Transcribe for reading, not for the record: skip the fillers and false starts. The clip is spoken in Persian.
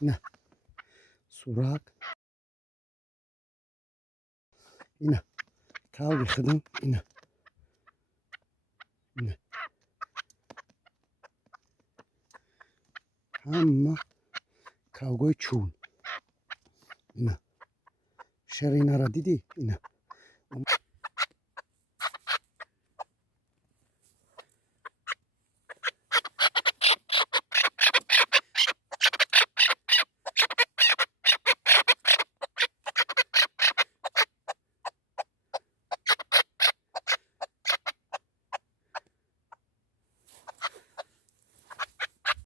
اینه سوراخ اینه کاوی خدم اینه همه کاوگوی چون اینه شر اینا را دیدی اینه